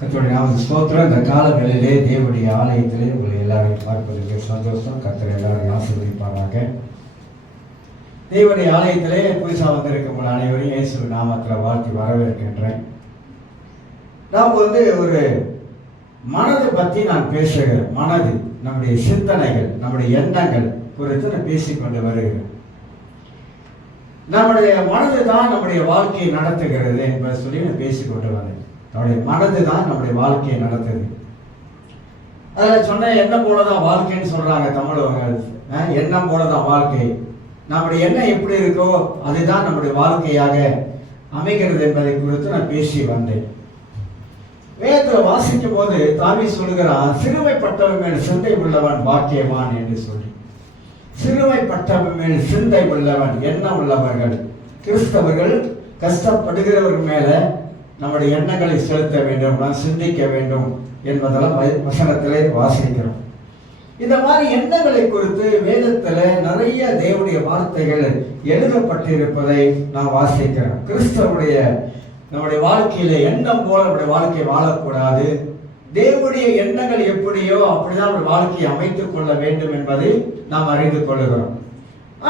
கர்த்தருடைய நாமத்துக்கு ஸ்தோத்திரம். இந்த காலங்களிலே தேவனுடைய ஆலயத்திலே உங்களை எல்லாரையும் பார்ப்பதற்கு சந்தோஷம். கர்த்தர் எல்லாரையும் ஆசீர்வதிப்பாராக. தேவனுடைய ஆலயத்திலே புதுசாக வந்திருக்கும் உங்கள் அனைவரையும் இயேசு நாமத்தில் வாழ்த்தி வரவேற்கின்றேன். நாம் ஒரு மனதை பற்றி நான் பேசுகிறேன். மனது, நம்முடைய சிந்தனைகள், நம்முடைய எண்ணங்கள் குறித்து நான் பேசிக்கொண்டு வருகிறேன். நம்முடைய மனது தான் நம்முடைய வாழ்க்கையை நடத்துகிறது என்பதை சொல்லி நான் பேசிக்கொண்டு வந்தேன். நம்முடைய மனது தான் நம்முடைய வாழ்க்கையை நடத்துது. அதில் சொன்ன எண்ணம் போலதான் வாழ்க்கைன்னு சொல்றாங்க தமிழவங்க. எண்ணம் போலதான் வாழ்க்கை. நம்முடைய எண்ணம் எப்படி இருக்கோ அதுதான் நம்முடைய வாழ்க்கையாக அமைகிறது என்பதை குறித்து நான் பேசி வந்தேன். வேதத்தில் வாசிக்கும் போது தாவீது சொல்லுகிறான், சிறுமைப்பட்டவன் மேல் சிந்தை உள்ளவன் பாக்கியவான் என்று சொல்லி. சிறுமைப்பட்டவன் மேல் சிந்தை உள்ளவன், எண்ணம் உள்ளவர்கள், கிறிஸ்தவர்கள் கஷ்டப்படுகிறவர்கள் மேல நம்முடைய எண்ணங்களை செலுத்த வேண்டும், நாம் சிந்திக்க வேண்டும் என்பதெல்லாம் வசனத்திலே வாசிக்கிறோம். இந்த மாதிரி எண்ணங்களை குறித்து வேதத்தில் நிறைய தேவனுடைய வார்த்தைகள் எழுதப்பட்டிருப்பதை நாம் வாசிக்கிறோம். கிறிஸ்தவனுடைய நம்முடைய வாழ்க்கையில எண்ணம் போல நம்முடைய வாழ்க்கையை வாழக்கூடாது. தேவனுடைய எண்ணங்கள் எப்படியோ அப்படிதான் நம்முடைய வாழ்க்கையை அமைத்துக் கொள்ள வேண்டும் என்பதை நாம் அறிந்து கொள்கிறோம்.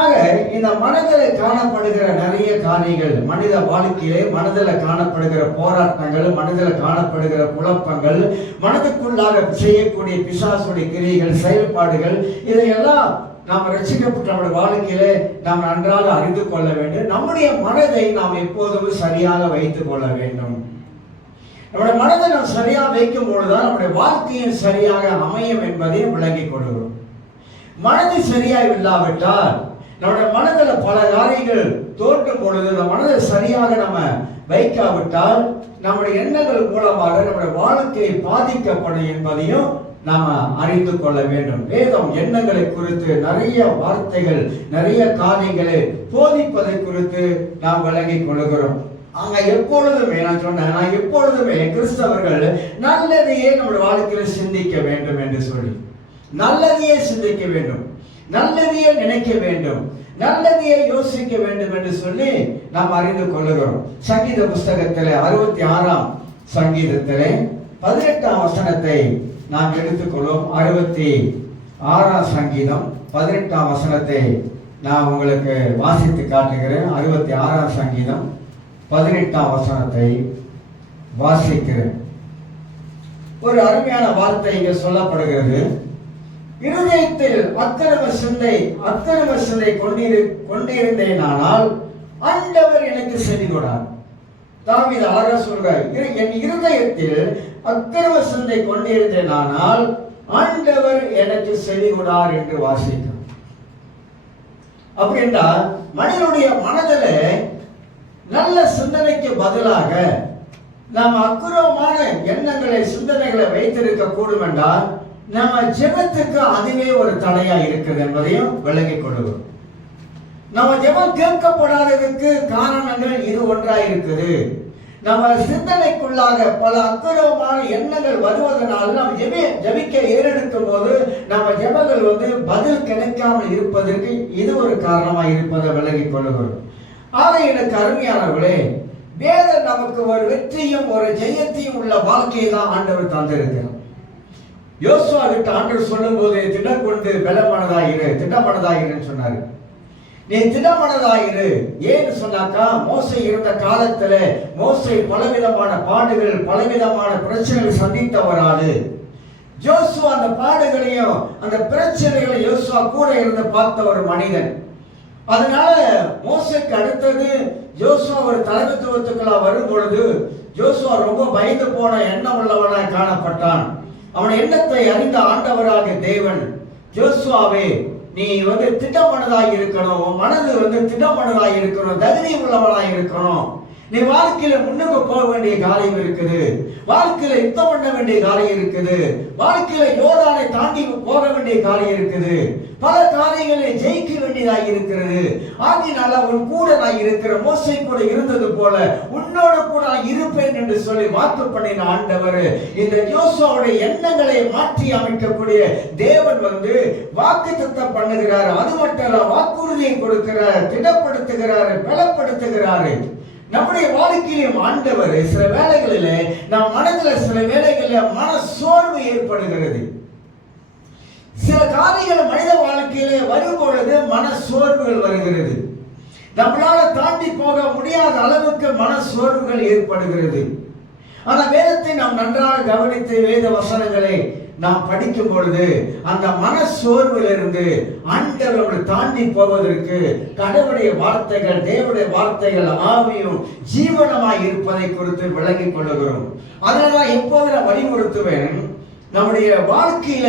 ஆக இந்த மனதில் காணப்படுகிற நிறைய காரியங்கள், மனித வாழ்க்கையிலே மனதில் காணப்படுகிற போராட்டங்கள், மனதில் காணப்படுகிற குழப்பங்கள், மனதுக்குள்ளாக செய்யக்கூடிய பிசாசுடைய கிரியைகள், செயல்பாடுகள், இதையெல்லாம் நாம் ரட்சிக்கப்பட்ட நம்முடைய வாழ்க்கையிலே நாம் நன்றாக அறிந்து கொள்ள வேண்டும். நம்முடைய மனதை நாம் எப்போதும் சரியாக வைத்துக் கொள்ள வேண்டும். நம்முடைய மனதை நாம் சரியாக வைக்கும் பொழுதுதான் நம்முடைய வாழ்க்கையும் சரியாக அமையும் என்பதை விளங்கிக் கொள்கிறோம். மனது சரியாக இல்லாவிட்டால் நம்முடைய மனதில் பல காரியங்கள் தோன்றும் பொழுது அந்த மனதை சரியாக நம்ம வைக்காவிட்டால் நம்முடைய எண்ணங்கள் மூலமாக நம்முடைய வாழ்க்கையை பாதிக்கப்படும் என்பதையும் நாம அறிந்து கொள்ள வேண்டும். வேதம் எண்ணங்களை குறித்து நிறைய வார்த்தைகள், நிறைய காரியங்களை போதிப்பதை குறித்து நாம் விளங்கிக் கொள்கிறோம். அங்க எப்பொழுதுமே நான் எப்பொழுதுமே கிறிஸ்தவர்கள் நல்லதையே நம்முடைய வாழ்க்கையில சிந்திக்க வேண்டும் என்று சொல்லி, நல்லதையே சிந்திக்க வேண்டும், நல்லதையே நினைக்க வேண்டும், நல்லதையே யோசிக்க வேண்டும் என்று சொல்லி நாம் அறிந்து கொள்ளுகிறோம். சங்கீத புஸ்தகத்திலே 66ஆம் சங்கீதத்திலே 18ஆம் வசனத்தை நாம் எடுத்துக்கொள்வோம். 66ஆம் சங்கீதம் 18ஆம் வசனத்தை நான் உங்களுக்கு வாசித்து காட்டுகிறேன். 66ஆம் சங்கீதம் 18ஆம் வசனத்தை வாசிக்கிறேன். ஒரு அருமையான வார்த்தை இங்கே சொல்லப்படுகிறது. இருதயத்தில் அக்கிரம சிந்தை கொண்டிருந்தேனானால் ஆண்டவர் எனக்கு செவி கொடார். தாவீது அழகா சொல்றார், என் இருதயத்தில் அக்கிரம சிந்தை கொண்டிருந்தேனானால் ஆண்டவர் எனக்கு செவி கொடார் என்று வாசிக்கும். அப்படின்னா மனிதனுடைய மனதில் நல்ல சிந்தனைக்கு பதிலாக நாம் அக்குரமான எண்ணங்களை, சிந்தனைகளை வைத்திருக்க கூடும் என்றால் நம்ம ஜெபத்துக்கு அதுவே ஒரு தடையா இருக்குது என்பதையும் விளங்கிக் கொள்ளுவோம். நம்ம ஜெபம் கேட்கப்படாததுக்கு காரணங்கள் இது ஒன்றாக இருக்குது. நம்ம சிந்தனைக்குள்ளாக பல அக்குரமான எண்ணங்கள் வருவதனால நம்ம ஜெபிக்க ஏறெடுக்கும் போது நம்ம ஜெபங்கள் பதில் கிடைக்காமல் இருப்பதற்கு இது ஒரு காரணமாக இருப்பதை விளங்கிக் கொள்ளுகிறோம். ஆக எனக்கு அருமையானவர்களே, வேதம் நமக்கு ஒரு வெற்றியும் ஒரு ஜெயத்தையும் உள்ள வாழ்க்கையை தான் ஆண்டவர் தந்திருக்கிறார். யோசுவா கிட்ட ஆண்டவர் சொல்லும் போது திடம் கொண்டு திட்டமனதாயிரு சொன்னாரு. நீ திடமனதாயிரு. ஏன்னு சொன்னாக்கா, மோசே இருந்த காலத்துல மோசே பலவிதமான பாடுகள், பலவிதமான பிரச்சனைகள் சந்தித்தவராது. யோசுவா அந்த பாடுகளையும் அந்த பிரச்சனைகளை யோசுவா கூட இருந்து பார்த்த ஒரு மனிதன். அதனால மோசேக்கு அடுத்தது யோசுவா ஒரு தலைமைத்துவத்துக்குள்ள வரும் பொழுது யோசுவா ரொம்ப பயந்து போன எண்ணம் உள்ளவனாய் காணப்பட்டான். அவன் எண்ணத்தை அறிந்த ஆண்டவராக தேவன், யோசுவாவே நீ திட்டமனதாய் இருக்கணும், உன் மனது திட்டமனதாய் இருக்கணும், தைரியம் உள்ளவனாய் இருக்கணும். நீ வாழ்க்கையில முன்னுக்கு போக வேண்டிய காரியம் இருக்குது, வாழ்க்கையில யுத்தம் பண்ண வேண்டிய காரியம் இருக்குது, வாழ்க்கையில யோர்தானை தாண்டி போக வேண்டிய காரியம் இருக்குது, பல காரியங்களை ஜெயிக்க வேண்டியதாக இருக்கிறது. ஆகினால உன் கூட நான் இருக்கிற, மோசே கூட இருந்தது போல உன்னோட கூட நான் இருப்பேன் என்று சொல்லி வாக்கு பண்ணின ஆண்டவர் இந்த யோசுவாவுடைய எண்ணங்களை மாற்றி அமைக்கக்கூடிய தேவன் வாக்குத்தத்தம் பண்ணுகிறார். அது மட்டும் இல்ல, வாக்குறுதியை கொடுக்கிறார், திடப்படுத்துகிறார், பலப்படுத்துகிறார். நம்முடைய வாழ்க்கையிலும் ஆண்டவர் சில வேளைகளிலே நம் மனதில் சில வேளைகளில் மன சோர்வு ஏற்படுகிறது. சில காரியங்கள் மனித வாழ்க்கையிலே வரும்பொழுது மன சோர்வுகள் வருகிறது. நம்மளால தாண்டி போக முடியாத அளவுக்கு மன சோர்வுகள் ஏற்படுகிறது. ஆனா வேதத்தை நாம் நன்றாக கவனித்து வேத வசனங்களை நாம் படிக்கும் பொழுது அந்த மன சோர்விலிருந்து ஆண்டவரை தாண்டி போவதற்கு கடவுளுடைய வார்த்தைகள், தேவனுடைய வார்த்தைகள் ஆவியும் ஜீவனமாய் இருப்பதை குறித்து விளங்கிக் கொள்ளுகிறோம். அதனால எப்போது நான் வலியுறுத்துவேன், நம்முடைய வாழ்க்கையில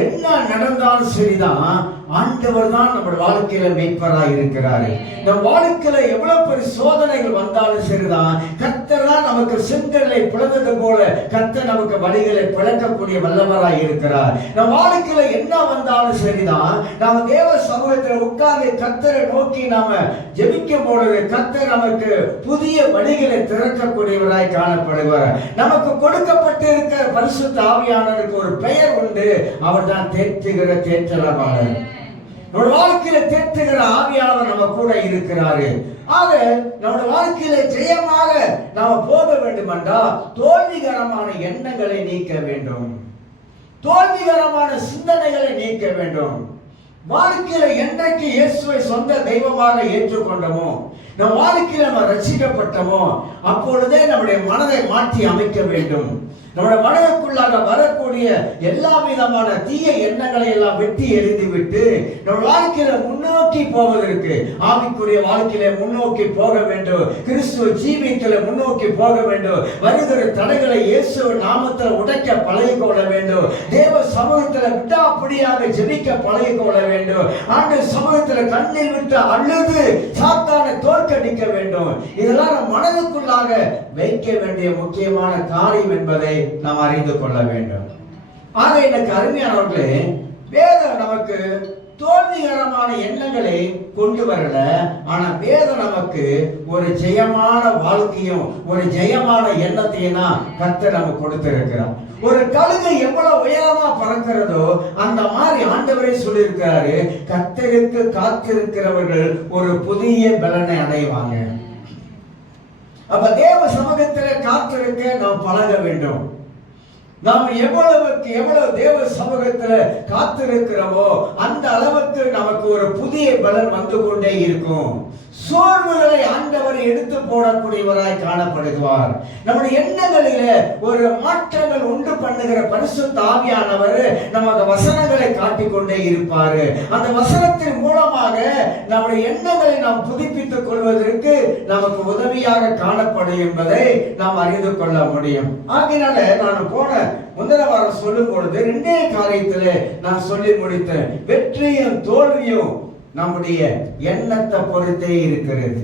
என்ன நடந்தாலும் சரிதான், ஆண்டவர் தான் நம்ம வாழ்க்கையில மேய்ப்பராய் இருக்கிறாரு. நம் வாழ்க்கையில எவ்வளவு பெரிய சோதனைகள் வந்தாலும் சரிதான், கர்த்தர் தான் நமக்கு செங்கல்லை பிளந்தது போல கர்த்தர் நமக்கு வழிகளை பிளக்கக்கூடிய வல்லவராய் இருக்கிறார். நம் வாழ்க்கையில என்ன வந்தாலும் சரிதான், நாம தேவ சமூகத்தில் உட்கார்ந்து கர்த்தரை நோக்கி நாம ஜெபிக்கும் பொழுது கர்த்தர் நமக்கு புதிய வழிகளை திறக்கக்கூடியவராய் காணப்படுவார். நமக்கு கொடுக்கப்பட்டிருக்கிற பரிசுத்த ஆவியானவருக்கு ஒரு பெயர் உண்டு, அவர் தான் தேற்றுகிற தேற்றலவாளர். நம்முடைய வாழ்க்கையில தேற்றுகிற ஆவியானவர் நம்ம கூட இருக்கிறாரு. ஆக நம்முடைய வாழ்க்கையில ஜெயமாக நாம போக வேண்டும் என்றால் தோல்விகரமான எண்ணங்களை நீக்க வேண்டும், தோல்விகரமான சிந்தனைகளை நீக்க வேண்டும். வாழ்க்கையில என்றைக்கு இயேசுவை சொந்த தெய்வமாக ஏற்றுக்கொண்டோமோ, நம் வாழ்க்கையில நம்ம ரட்சிக்கப்பட்டோமோ, அப்பொழுதே நம்முடைய மனதை மாற்றி அமைக்க வேண்டும். நம்முடைய மனதுக்குள்ளாக வரக்கூடிய எல்லா விதமான தீய எண்ணங்களை எல்லாம் வெட்டி எறிந்துவிட்டு நம்ம வாழ்க்கையில முன்னோக்கி போவதற்கு, ஆவிக்குரிய வாழ்க்கையில முன்னோக்கி போக வேண்டும், கிறிஸ்துவ ஜீவியத்தில் முன்னோக்கி போக வேண்டும். வருகிற தடைகளை இயேசு நாமத்தில் உடைக்க பழகிக்கொள்ள வேண்டும். தேவ சமூகத்தில் விடாப்பிடியாக ஜெபிக்க பழகிக்கொள்ள வேண்டும். ஆண்டு சமூகத்தில் கண்ணீர் விட்டு அழுது சாத்தானை தோற்கடிக்க வேண்டும். இதெல்லாம் நம் மனதுக்குள்ளாக வைக்க வேண்டிய முக்கியமான காரியம் என்பதை நாம் அறிந்து கொள்ள வேண்டும். ஆக எனக்கு அருமையானவர்களே, வேதம் நமக்கு தோல்விகரமான எண்ணங்களை கொண்டு வரல, ஆனா வேதம் நமக்கு ஒரு ஜெயமான வாழ்க்கையும் ஒரு ஜெயமான எண்ணத்தையும் தான் கர்த்தர் நமக்கு கொடுத்திருக்கிறார். ஒரு கழுகு எவ்வளவு உயரமா பறக்கிறதோ அந்த மாதிரி ஆண்டவரே சொல்லியிருக்கிறாரு, கர்த்தருக்கு காத்திருக்கிறவர்கள் ஒரு புதிய பலனை அடைவாங்க. அப்ப தேவ சமூகத்தில் காத்திருக்க நாம் பழக வேண்டும். நாம் எவ்வளவுக்கு எவ்வளவு தேவ சமூகத்தில் காத்திருக்கிறோமோ அந்த அளவுக்கு நமக்கு ஒரு புதிய பலன் வந்து கொண்டே இருக்கும். சோர்வுகளை ஆண்டவர் எடுத்து போடக்கூடியவராய் காணப்படுவார். நம்முடைய எண்ணங்களிலே ஒரு மாற்றங்கள் உண்டு பண்ணுகிற பரிசுத்த ஆவியானவர் நமக்கு வசனங்களை காட்டிக்கொண்டே இருப்பாரு. அந்த வசனத்தின் மூலமாக நம்முடைய எண்ணங்களை நாம் புதுப்பித்துக் கொள்வதற்கு நமக்கு உதவியாக காணப்படும் என்பதை நாம் அறிந்து கொள்ள முடியும். ஆகினால நான் போன முந்தின வாரம் சொல்லும் பொழுது 2 காரியத்திலே நான் சொல்லி முடித்தேன். வெற்றியும் தோல்வியும் நம்முடைய எண்ணத்தை பொறுத்தே இருக்கிறது.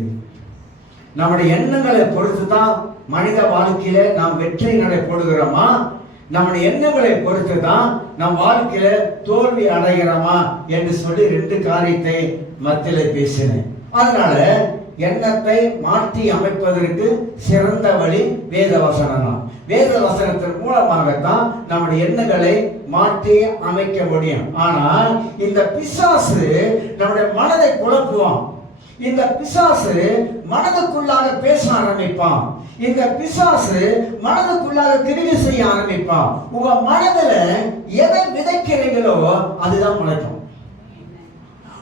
நம்முடைய எண்ணங்களை பொறுத்து தான் மனித வாழ்க்கையில நாம் வெற்றி நடை போடுகிறோமா, நம்முடைய எண்ணங்களை பொறுத்து தான் நம் வாழ்க்கையில தோல்வி அடைகிறோமா என்று சொல்லி 2 காரியத்தை மத்தியில பேசினேன். அதனால எண்ணத்தை மாற்றி அமைப்பதற்கு சிறந்த வழி வேத வசனம். வேத வசனத்தின் மூலமாகத்தான் நம்முடைய எண்ணங்களை மாற்றி அமைக்க முடியும். ஆனால் இந்த பிசாசு நம்முடைய மனதை குழப்புவான். இந்த பிசாசு மனதுக்குள்ளாக பேச ஆரம்பிப்பான். இந்த பிசாசு மனதுக்குள்ளாக கிரியை செய்ய ஆரம்பிப்பான். உங்க மனதுல எதை விதைக்கிறீங்களோ அதுதான் முளைக்கும்.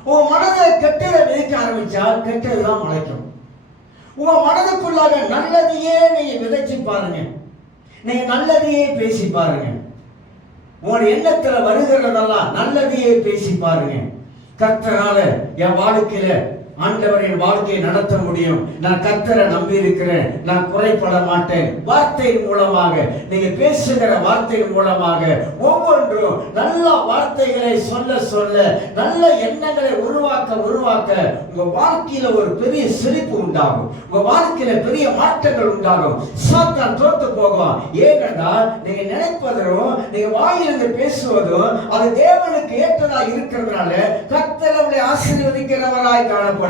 உங்க மனதை கெட்டதை விதைக்க ஆரம்பிச்சா கெட்டதுதான் முளைக்கும். உங்க மனதுக்குள்ளாக நல்லதையே நீங்க விதைச்சு பாருங்க, நீங்க நல்லதையே பேசி பாருங்க. உங்களுடைய எண்ணத்துல வருகிறதெல்லாம் நல்லதையே பேசி பாருங்க. கர்த்தரால என் வாழ்க்கையில ஆண்டவரின் வாழ்க்கையை நடத்த முடியும், நான் கர்த்தரை நம்பி இருக்கிறேன், நான் குறைபட மாட்டேன். வார்த்தையின் மூலமாக, நீங்க பேசுகிற வார்த்தையின் மூலமாக ஒவ்வொன்றும் நல்ல வார்த்தைகளை சொல்ல சொல்ல, நல்ல எண்ணங்களை உருவாக்க உருவாக்க உங்க வாழ்க்கையில ஒரு பெரிய செழிப்பு உண்டாகும். உங்க வாழ்க்கையில பெரிய மாற்றங்கள் உண்டாகும். சாத்தான் தோத்து போகும். ஏனென்றால் நீங்க நினைப்பதும் நீங்க வாயிலிருந்து பேசுவதும் அது தேவனுக்கு ஏற்றதா இருக்கிறதுனால கர்த்தர் அவரை ஆசீர்வதிக்கிறவராய் காணப்படுவார்.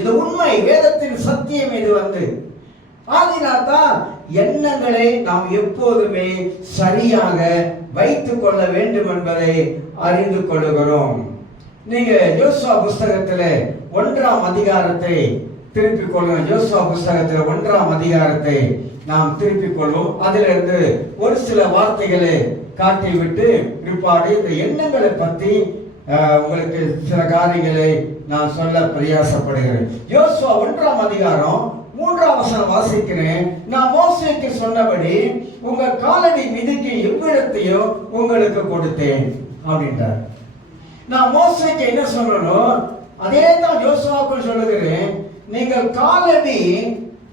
இது உண்மை, வேதத்தின் சத்தியம். இது ஆதினால்தான் எண்ணங்களை நாம் எப்போதுமே சரியாக வைத்துக் கொள்ள வேண்டும் என்பதை அறிந்து கொள்கிறோம். நீங்க யோசுவா புஸ்தகத்திலே 1ஆம் அதிகாரத்தை திருப்பிக் கொள்வோம். யோசுவா புஸ்தகத்தில் 1ஆம் அதிகாரத்தை நாம் திருப்பிக் கொள்வோம். அதிலிருந்து ஒரு சில வார்த்தைகளை காட்டிவிட்டு பிற்பாடு இந்த எண்ணங்களை பற்றி உங்களுக்கு சில காரியங்களை நான் சொல்ல பிரயாசப்படுகிறேன். யோசுவா 1ஆம் அதிகாரம் 3ஆம் வசனம் வாசிக்கிறேன். நான் மோசேக்கு சொன்னபடி உங்க காலடி மிதிக்கு எவ்விடத்தையும் உங்களுக்கு கொடுத்தேன் அப்படின்றார். நான் மோசேக்கு என்ன சொல்லணும் அதே தான் யோசுவாவுக்கு சொல்லுகிறேன். நீங்கள் காலடி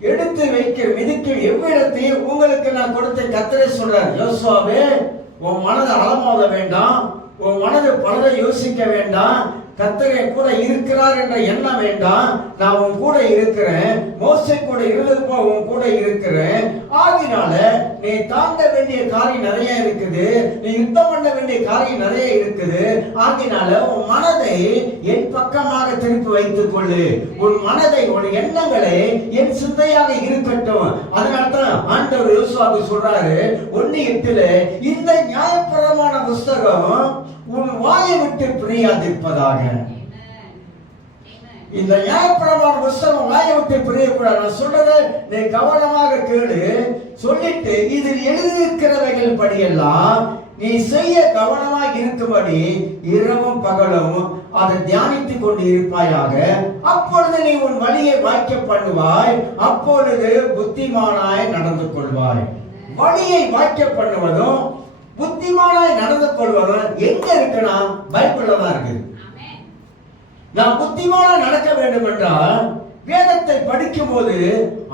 எடுத்து வைக்க மிதிக்கும் எவ்விடத்தையும் உங்களுக்கு நான் கொடுத்த கர்த்தரே சொல்றார். யோசுவாவே, உன் மனதை அலமோத வேண்டாம், உன் மனது பலரை யோசிக்க வேண்டாம். கர்த்தர் என் கூட இருக்கிறார் என்ற எண்ணம் வேண்டாம். நான் உன் கூட இருக்கிறேன். மோசே கூட இருந்தது போல உன் கூட இருக்கிறேன். ஆகினால நீ தாண்ட வேண்டிய காரியம் நிறைய இருக்குது, நீ யுத்தம் பண்ண வேண்டிய காரியம் நிறைய இருக்குது. ஆகினால உன் மனதை என் பக்கமாக திருப்பி வைத்துக் கொள்ளு. உன் மனதை, உன் எண்ணங்களை என் சிந்தையாக இருக்கட்டும். அதனால்தான் ஆண்டவர் யோசுவாவுக்கு சொல்றாரு 1:8 இந்த நியாயப்பிரமாண புஸ்தகம் உன் வாயை விட்டு பிரியாதிருப்பதாக. இந்த நியாயப்பிரமாண புஸ்தகம் வாயை விட்டு பிரியக்கூடாது. நான் சொல்றதை நீ கவனமாக கேளு. சொல்லிட்டு இதில் எழுதியிருக்கிறவைகள் படியெல்லாம் நீ செய்ய கவனமாக இருக்கும்படி இரவும் பகலும் அதை தியானித்துக் கொண்டு இருப்பாயாக. அப்பொழுது நீ உன் வழியை வாய்க்க பண்ணுவாய், அப்பொழுது புத்திமானாய் நடந்து கொள்வாய். வழியை வாய்க்க பண்ணுவதும் புத்திமானாய் நடந்து கொள்வதும் எங்க இருக்குன்னா பைபிள்ல தான் இருக்கு. நாம் புத்திமானாய் நடக்க வேண்டும் என்றால் வேதத்தை படிக்கும் போது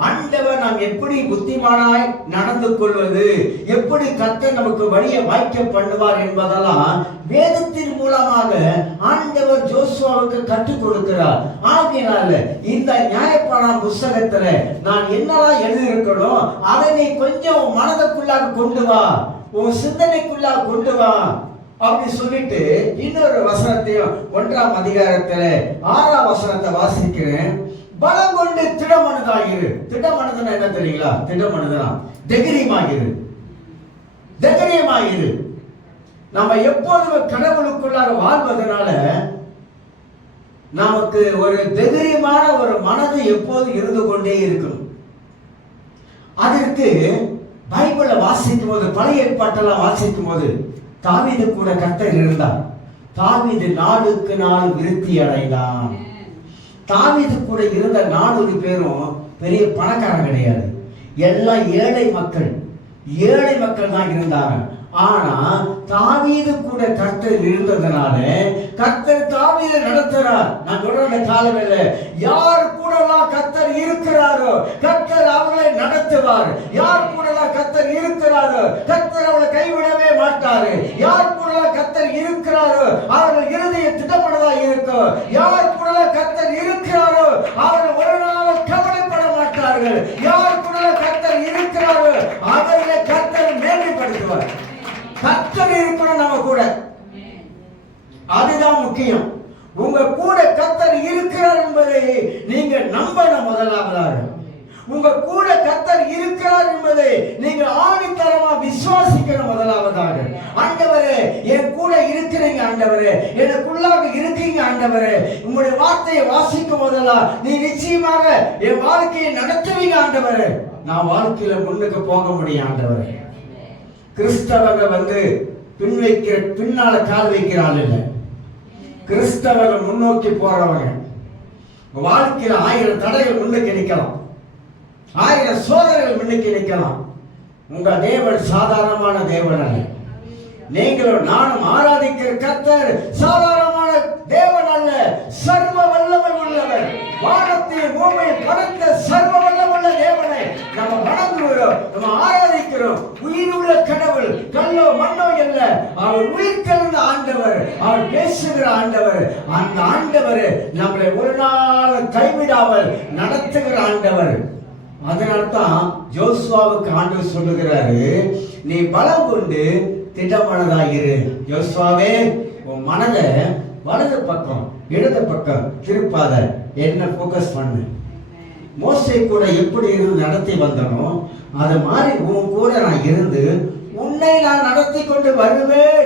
ஆண்டவர் நாம் எப்படி புத்திமானாய் நடந்து கொள்வது, எப்படி கர்த்தர் நமக்கு வழியை வாய்க்க பண்ணுவார் என்பதெல்லாம் வேதத்தின் மூலமாக ஆண்டவர் யோசுவாவுக்கு கற்றுக் கொடுக்கிறார். ஆகையினால இந்த நியாயப்பிரமாண புஸ்தகத்துல நான் என்னெல்லாம் எழுதியிருக்கணும் அதை நீ கொஞ்சம் மனதுக்குள்ளாக கொண்டு வா, உன் சிந்தனைக்குள்ளாக கொண்டு வா அப்படி சொல்லிட்டு இன்னொரு வசனத்தையும் 1ஆம் அதிகாரத்துல 6ஆம் வசனத்தை வாசிக்கிறேன். பலம் கொண்டு திடமனதாகிரு. திடமனதுனா என்ன தெரியுங்களா? திடமனதுனா தைரியமாகிரு, தைரியமாகிரு. நம்ம எப்போதும் கடவுளுக்குள்ளாக வாழ்வதனால நமக்கு ஒரு தைரியமான ஒரு மனது எப்போதும் இருந்து கொண்டே இருக்கும். அதற்கு பைபிளை வாசிக்கும் போது, பழைய ஏற்பாட்டெல்லாம் வாசிக்கும் போது தாவீது கூட கர்த்தர் இருந்தார். தாவீது நாளுக்கு நாள் விருத்தி அடைந்தான். தாவீது கூட இருந்த 4 பேரும் பெரிய பணக்காரன் கிடையாது, எல்லாம் ஏழை மக்கள். ஏழை மக்கள் தான் இருந்தாங்க. ஆனா தாவீது கூட கர்த்தர் இருந்ததுனால கர்த்தர் தாவீதை நடத்துறார். நான் சொல்ற காலவேல யார் கூடலாம் கர்த்தர் இருக்கிறாரோ கர்த்தர் அவர்களை நடத்துவார். யார் கூடலாம் கர்த்தர் இருக்கிறாரோ கர்த்தர் அவளை கைவிடவே மாட்டாரு. யார் கூடலாம் கர்த்தர் இருக்கிறாரோ அவர்கள் இருதய திட்டப்படதா இருக்கும். யார் கூடலாம் கர்த்தர் இருக்கிறாரோ அவர்கள் ஒரு நாள் கவலைப்பட மாட்டார்கள். யார் கூடலாம் கர்த்தர் இருக்கிறாரோ அவர்களை கர்த்தர் மேன்மைப்படுத்துவார். கர்த்தர் இருக்கணும் நம்ம கூட, அதுதான் முக்கியம். உங்க கூட கர்த்தர் இருக்கிறார் என்பதை நீங்க நம்பணும். முதலாவதாக உங்க கூட கர்த்தர் இருக்கிறார் என்பதை நீங்க ஆணித்தரமா விசுவாசிக்கணும். முதலாவதாக ஆண்டவரே என் கூட இருக்கிறீங்க, ஆண்டவரே எனக்குள்ளாக இருக்கீங்க, ஆண்டவரே உங்களுடைய வார்த்தையை வாசிக்கும் போதெல்லாம் நீ நிச்சயமாக என் வாழ்க்கையை நடத்துவீங்க ஆண்டவரே. நான் வாழ்க்கையில முன்னுக்கு போக முடியும் ஆண்டவரே. கிறிஸ்தவங்க பின்னால கால் வைக்கிறாள் இல்லை, கிறிஸ்தவங்க முன்னோக்கி போறவங்க. வாழ்க்கையில 1000 தடைகள் முன்னுக்கு நிற்கலாம், 1000 சோதனைகள் முன்னுக்கு நிற்கலாம். உங்க தேவன் சாதாரணமான தேவன் அல்ல. நீங்களும் நானும் ஆராதிக்கிற கர்த்தர் சாதாரணமான தேவன் அல்ல, சர்வ வல்லமை உள்ளவர். வானத்தையும் பூமியை படைத்த சர்வ வல்லமுள்ள தேவனை நம்ம வணங்குகிறோம், நம்ம ஆராதிக்கிறோம். உயிருள்ள கடவுள், கல்லோ மண்ணோ அல்ல, அவர் உயிர்த்தெழுந்த ஆண்டவர், அவர் பேசுகிற ஆண்டவர். அந்த ஆண்டவர் நம்மளை ஒரு நாள் கைவிடாமல் நடத்துகிற ஆண்டவர். அதனால்தான் யோசுவாவுக்கு ஆண்டவர் சொல்லுகிறாரு, நீ பலம் கொண்டு திடமனதாயிரு. யோசுவாவே உன் மனதை வலது பக்கம் இடது பக்கம் திருப்பாத, என்ன போக்கஸ் பண்ணு. மோசே கூட எப்படி இருந்து நடத்தி வந்தனோ அது மாதிரி உன் கூட நான் இருந்து உன்னை நான் நடத்தி கொண்டு வருவேன்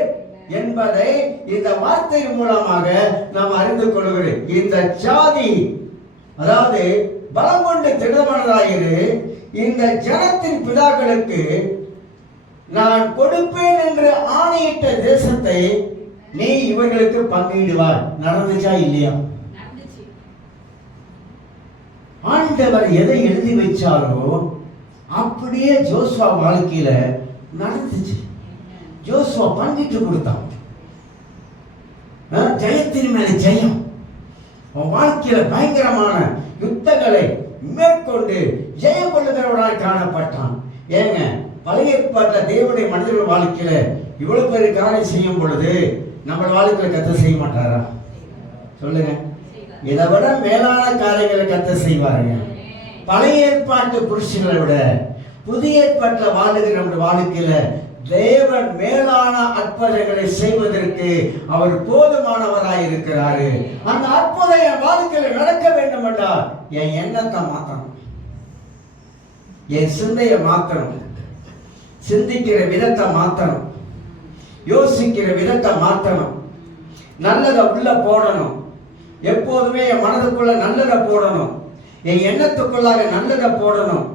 என்பதை இந்த வார்த்தை மூலமாக நாம் அறிந்து கொள்கிறேன். இந்த ஜாதி, அதாவது பலம் கொண்டு திடமானதாயிரு, இந்த ஜனத்தின் பிதாக்களுக்கு நான் கொடுப்பேன் என்று ஆணையிட்ட தேசத்தை நீ இவர்களுக்கு பங்கிடுவார். நடந்துச்சா இல்லையா? ஆண்டவர் எதை எழுதி வச்சாரோ அப்படியே ஜோசுவா வாழ்க்கையில நடந்துச்சு. ஜோசுவா பங்கிட்டு கொடுத்தான். ஜெயத்தின் மேல ஜெயம். வாழ்க்கையில பயங்கரமான யுத்தங்களை மேற்கொண்டு ஜெயம் கொள்ளுகிறவராய் காணப்பட்டான். ஏங்க, பழைய ஏற்பாட்டுல தேவனுடைய மனிதர்கள் வாழ்க்கையில இவ்வளவு பெரிய காரியம் செய்யும் பொழுது நம்ம வாழ்க்கையில கர்த்தர் செய்ய மாட்டாரா? சொல்லுங்க. இதை விட மேலான காரியங்களை கர்த்தர் செய்வாருங்க. பழைய ஏற்பாட்டு புருஷங்களை விட புதிய ஏற்பாட்டில் வாழுகிற நம்முடைய வாழ்க்கையில தேவன் மேலான அற்புதங்களை செய்வதற்கு அவர் போதுமானவராய் இருக்கிறாரு. அந்த அற்புதம் என் வாழ்க்கையில நடக்க வேண்டும் என்றால் என் எண்ணத்தை மாற்றணும், என் சிந்தையை மாற்றணும், சிந்திக்கிற விதத்தை மாற்றணும், யோசிக்கிற விதத்தை மாற்றணும், நல்லதை உள்ள போடணும். எப்போதுமே என் மனதுக்குள்ள நல்லதை போடணும், என் எண்ணத்துக்குள்ளாக நல்லதை போடணும்.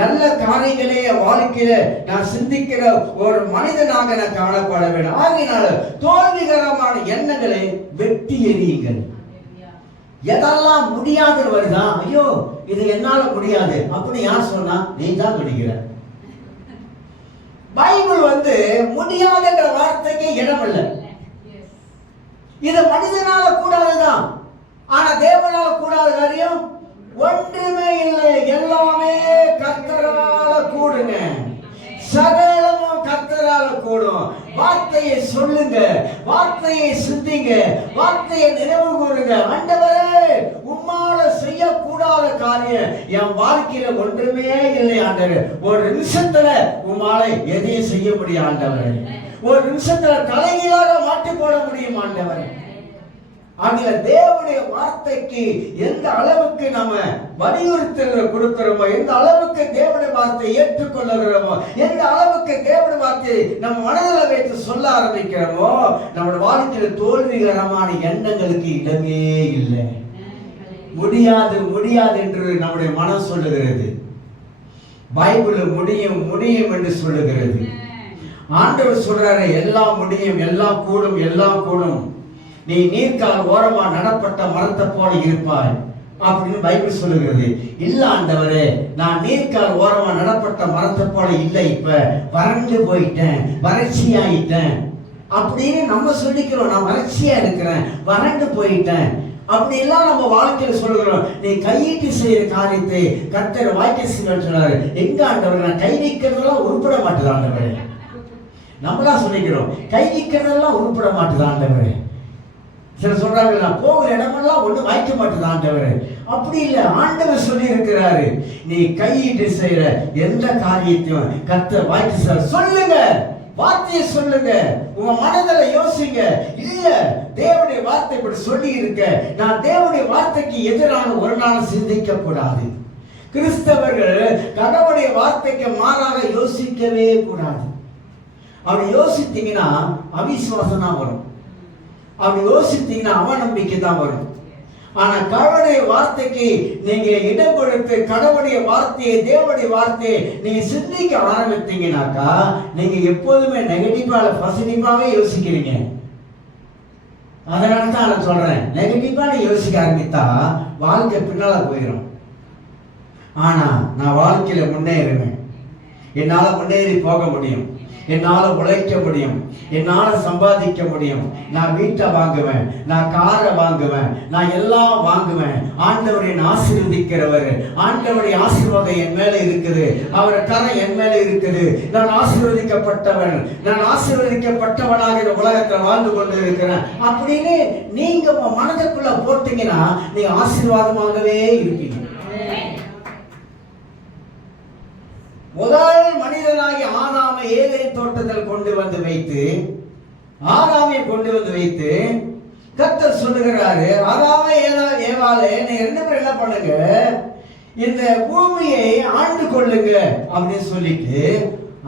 நல்ல காரியங்களே என் வாழ்க்கையில நான் சிந்திக்கிற ஒரு மனிதனாக நான் காணப்பட வேண்டும். ஆகினால தோல்விகரமான எண்ணங்களை வெட்டி எறியுங்கள். எதெல்லாம் முடியாது வருதா, ஐயோ இது என்னால முடியாது அப்படி யார் சொன்னா? நீ தான் முடிக்கிற. பைபிள் முடியாது என்ற வார்த்தைக்கு இடம் இல்லை. இது மனிதனால கூடாதுதான், ஆனா தேவனால கூடாத காரியம் ஒன்றுமே இல்லை. எல்லாமே கர்த்தரால கூடுங்க, சகலமும் கர்த்தரால கூடும். வார்த்தையை சொல்லுங்க, வார்த்தையை சிந்திங்க, வார்த்தையை நினைவு கூறுங்க. ஆண்டவரே, உம்மால செய்யக்கூடாத காரியம் என் வாழ்க்கையில ஒன்றுமே இல்லை ஆண்டவரே. ஒரு நிமிஷத்துல உம்மால எதையும் செய்ய முடியும் ஆண்டவரே. ஒரு நிமிஷத்துல தலைகீழாக மாற்றி போட முடியும் ஆண்டவரே. ஆகிய தேவனுடைய வார்த்தைக்கு எந்த அளவுக்கு நம்ம வலியுறுத்தல் கொடுக்கிறோமோ, எந்த அளவுக்கு தேவனுடைய வார்த்தையை ஏற்றுக்கொள்ளுகிறோமோ, எந்த அளவுக்கு தேவனுடைய வார்த்தையை நம்ம மனதில் வைத்து சொல்ல ஆரம்பிக்கிறோமோ, நம்முடைய வாழ்க்கையில் தோல்விகரமான எண்ணங்களுக்கு இடமே இல்லை. முடியாது முடியாது என்று நம்முடைய மனம் சொல்லுகிறது. பைபிள் முடியும் முடியும் என்று சொல்லுகிறது. ஆண்டவர் சொல்றாரு, எல்லாம் முடியும், எல்லாம் கூடும், எல்லாம் கூடும். நீ நீர்க்கால் ஓரமா நடப்பட்ட மரத்தை போல இருப்பாய் அப்படின்னு பைபிள் சொல்லுகிறது. இல்ல ஆண்டவரே, நான் நீர்க்கால் ஓரமா நடப்பட்ட மரத்தை போல இல்லை, இப்ப வறண்டு போயிட்டேன், வறட்சி ஆயிட்டேன் அப்படின்னு நம்ம சொல்லிக்கிறோம். நான் வறட்சியா இருக்கிறேன், வறண்டு போயிட்டேன் அப்படி எல்லாம் நம்ம வாழ்க்கையில சொல்லுகிறோம். நீ கையிட்டு செய்யற காரியத்தை கர்த்தர் வாய்க்க செய்யணும்னு சொன்னாரு. எங்க ஆண்டவர், நான் கை வைக்கிறதெல்லாம் உருப்பட மாட்டுது ஆண்டவரே. நம்மளா சொல்லிக்கிறோம், கை வைக்கிறதெல்லாம் உருப்பட மாட்டுது ஆண்டவரே. சில சொல்றாங்க, நான் போகிற இடமெல்லாம் ஒண்ணு வாய்க்க மாட்டேது ஆண்டவர். அப்படி இல்லை, ஆண்டவர் சொல்லி இருக்கிறாரு, நீ கையிட்டு செய்யற எந்த காரியத்தையும் கர்த்தர் வாய்க்க சொல்லுங்க, வார்த்தையை சொல்லுங்க, உங்க மனதில் யோசிங்க. இல்ல, தேவனுடைய வார்த்தை இப்படி சொல்லி இருக்க, நான் தேவனுடைய வார்த்தைக்கு எதிரான ஒரு நாள் சிந்திக்க கூடாது. கிறிஸ்தவர்கள் கடவுளுடைய வார்த்தைக்கு மாறாக யோசிக்கவே கூடாது. அப்படி யோசித்தீங்கன்னா அவிசுவாசம் தான் வரும். அப்படி யோசித்தீங்கன்னா அவநம்பிக்கை தான் வரும். ஆனா கடவுளுடைய வார்த்தைக்கு நீங்க இடம் கொடுத்து கடவுளுடைய வார்த்தையை, தேவனுடைய வார்த்தையை நீங்க சிந்திக்க ஆரம்பித்தீங்கன்னாக்கா, நீங்க எப்போதுமே நெகட்டிவா பாசிட்டிவாவே யோசிக்கிறீங்க. அதனால தான் நான் சொல்றேன், நெகட்டிவா நீ யோசிக்க ஆரம்பித்தா வாழ்க்கை பின்னால போயிடும். ஆனா நான் வாழ்க்கையில முன்னேறுவேன், என்னால முன்னேறி போக முடியும், என்னால உழைக்க முடியும், என்னால சம்பாதிக்க முடியும், நான் வீட்டை வாங்குவேன், நான் காரை வாங்குவேன், நான் எல்லாம் வாங்குவேன். ஆண்டவரை ஆசீர்வதிக்கிறவர், ஆண்டவருடைய ஆசீர்வாதம் என் மேல இருக்குது, அவர் கரம் என் மேல இருக்குது. நான் ஆசீர்வதிக்கப்பட்டவன், நான் ஆசீர்வதிக்கப்பட்டவனாக இந்த உலகத்தில் வாழ்ந்து கொண்டு இருக்கிறேன் அப்படின்னு நீங்க மனதுக்குள்ள போட்டீங்கன்னா நீங்க ஆசீர்வாதமாகவே இருப்பீங்க. முதல் மனிதனாகி ஆதாமை ஏதேன் தோட்டத்தில் கொண்டு வந்து வைத்து, ஆதாமை கொண்டு வந்து வைத்து கர்த்தர் சொல்லுகிறாரு, ஆதாமே ஏவாளே, நீ ரெண்டு பேரும் என்ன பண்ணுங்க, இந்த பூமியை ஆண்டு கொள்ளுங்க அப்படின்னு சொல்லிட்டு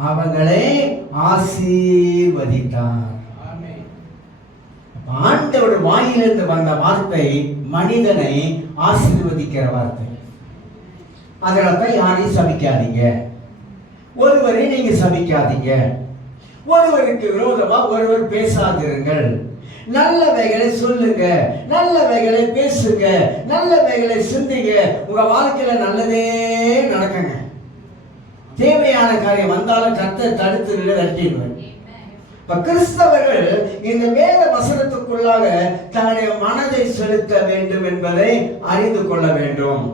அவங்களை ஆசீர்வதித்தார். ஆண்டவர் வாயிலிருந்து வந்த வார்த்தை மனிதனை ஆசீர்வதிக்கிற வார்த்தை. அதனால தான் யாரையும் சபிக்காதீங்க, ஒருவரை நீங்க சபிக்காதீங்க, ஒருவருக்கு விரோதமா ஒருவர் பேசாதிருங்கள், நல்லவைகளை சொல்லுங்க, நல்லவைகளை பேசுங்க, நல்லவைகளை சிந்திங்க. உங்க வாழ்க்கையில நல்லதே நடக்குங்க. தேவையான காரியம் வந்தாலும் கர்த்தர் தடுத்து நிறுத்திடுவார். இப்ப கிறிஸ்தவர்கள் இந்த வேத வசனத்துக்குள்ளாக தன்னுடைய மனதை செலுத்த வேண்டும் என்பதை அறிந்து கொள்ள வேண்டும்.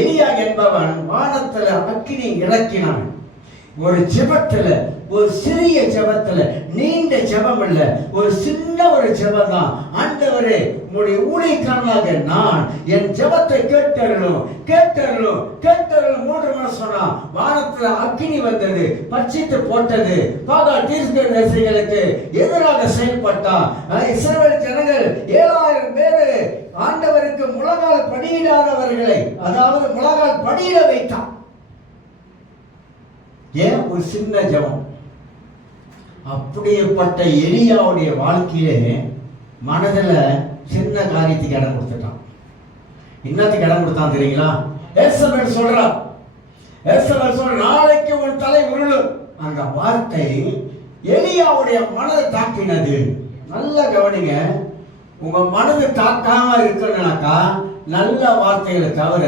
எலியா என்பவன் வானத்துல அக்கினி இறக்கினான். ஒரு ஜெபத்துல, ஒரு சிறிய ஜெபத்துல, நீண்ட ஜெபம் இல்ல, ஒரு சின்ன ஒரு ஜெபம் தான். ஆண்டவரே, உம்முடைய ஊழியக்காரனாக நான் என் ஜெபத்தை கேட்டருளும், கேட்டருளும், கேட்டருளும் 3 முறை சொன்னான். வானத்துல அக்கினி வந்தது, பட்சித்து போட்டது. பாகால் தீர்க்கதரிசிகளுக்கு எதிராக செயல்பட்டான். இஸ்ரவேல் ஜனங்கள் 7000 பேரு ஆண்டவருக்கு முழங்கால் படியிடாதவர்களை, அதாவது முழங்கால் படியிட வைத்தான். ஏன்? ஒரு சின்ன ஜெபம். அப்படிப்பட்ட எலியாவுடைய வாழ்க்கையிலே மனதில் சின்ன காரியத்துக்கு இடம் கொடுத்துட்டான். இன்னத்துக்கு இடம் கொடுத்தான் தெரியுங்களா? எசபேல் சொல்றா, எசபேல் சொல்ற நாளைக்கு உன் தலை உருளும். அந்த வார்த்தை எலியாவுடைய மனதை தாக்கினது. நல்ல கவனிங்க, உங்க மனது தாக்காம இருக்கணும்னாக்கா நல்ல வார்த்தைகளை தவிர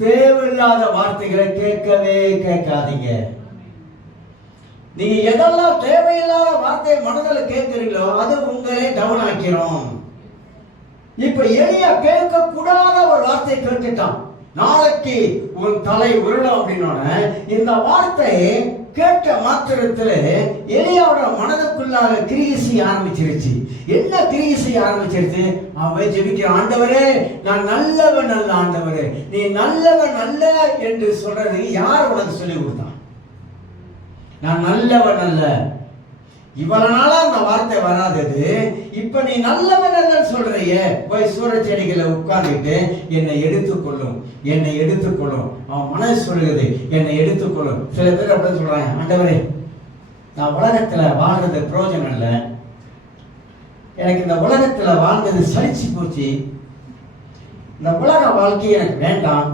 தேவையில்லாத வார்த்தைகளை கேட்கவே கேட்காதீங்க. நீங்க எதெல்லாம் தேவையில்லாத வார்த்தையை மனதில் கேட்கிறீங்களோ அது உங்களே டவுன் ஆக்கிறோம். இப்ப எலியா கேட்க கூடாத ஒரு வார்த்தை கேட்டுட்டான். நாளைக்கு உன் தலை உருளும் அப்படின்னோட இந்த வார்த்தை கேட்ட மாத்திரத்துல எலியாவோட மனதுக்குள்ளாக கிரியை செய்ய ஆரம்பிச்சிருச்சு. என்ன கிரியை செய்ய ஆரம்பிச்சிருச்சு? அவன் ஜெபிக்கிற, ஆண்டவரே நான் நல்லவன் அல்ல, ஆண்டவரே நீ நல்லவன் அல்ல என்று சொல்றது யார் உனக்கு சொல்லி கொடுத்தான்? நான் நல்லவன் அல்ல. இவ்வளவு நாளா அந்த வார்த்தை வராதது, இப்ப நீ நல்லவன் அல்ல சொல்றையே. போய் சூரச்செடிகளை உட்கார்ந்துட்டு என்னை எடுத்துக்கொள்ளும், என்னை எடுத்துக்கொள்ளும். அவன் மனசு சொல்லுது என்னை எடுத்துக்கொள்ளும். சில பேர் அப்படின்னு சொல்றாங்க, ஆண்டவரே நான் உலகத்துல வாழ்றது பிரயோஜனம் இல்லை, எனக்கு இந்த உலகத்துல வாழ்ந்தது சலிச்சு போச்சு, இந்த உலக வாழ்க்கை எனக்கு வேண்டாம்,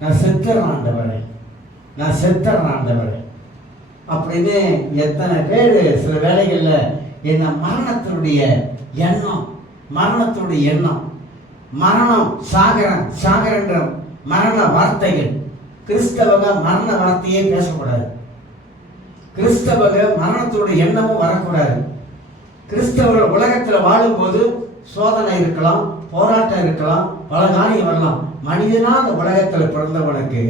நான் செத்துறேன் ஆண்டவரே, நான் செத்துறேன் ஆண்டவரே அப்படின்னு எத்தனை பேர் சில வேளைகள்ல என்ன மரணத்தினுடைய எண்ணம், மரணத்தினுடைய எண்ணம், மரணம், சாகரன், சாகரன்ற மரண வார்த்தைகள். கிறிஸ்தவங்க மரண வார்த்தையே பேசக்கூடாது. கிறிஸ்தவங்க மரணத்தினுடைய எண்ணமும் வரக்கூடாது. கிறிஸ்தவர்கள் உலகத்தில் வாழும்போது சோதனை இருக்கலாம், போராட்டம் இருக்கலாம், பல காரியம் வரலாம். மனிதனா அந்த உலகத்தில் பிறந்தவனுக்கு